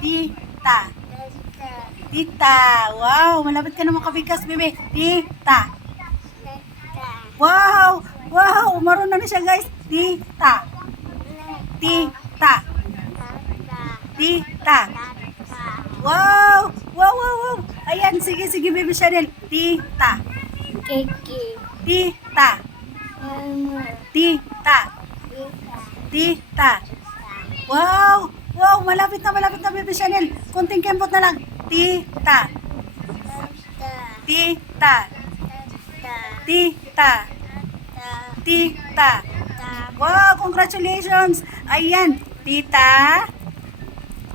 Tita. Tita. Wow, malapit ka na makabigkas, bebe. Tita. Wow! Wow! Marunong na siya, guys. Tita. Tita. Tita. Wow! Wow, wow, wow. Ayan, sige, sige, baby Chanel. Tita. Tita. Tita. Tita. Wow! Wow! Malapit na, baby Chanel. Kunting kembot na lang. Tita. Tita. Tita. Tita. Wow! Congratulations! Ayan. Tita.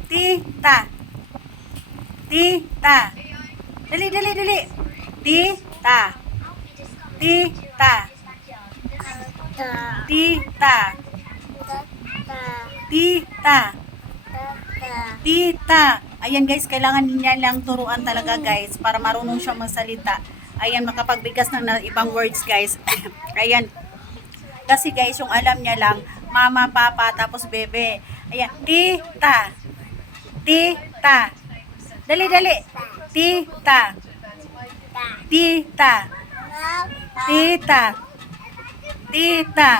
Tita. Tita. Dali, dali, dali. Tita. Tita. Tita. Tita. Tita. Ayan guys, kailangan niya lang turuan talaga guys para marunong siya magsalita. Ayan, makapagbigkas ng ibang words guys. Ayan. Kasi guys, yung alam niya lang, mama, papa, tapos bebe. Ayan, tita. Tita. Dali, dali. Tita. Tita. Tita. Tita.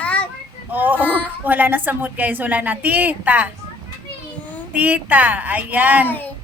Oh, wala na sa mood guys. Wala na. Tita. Tita. Ayan.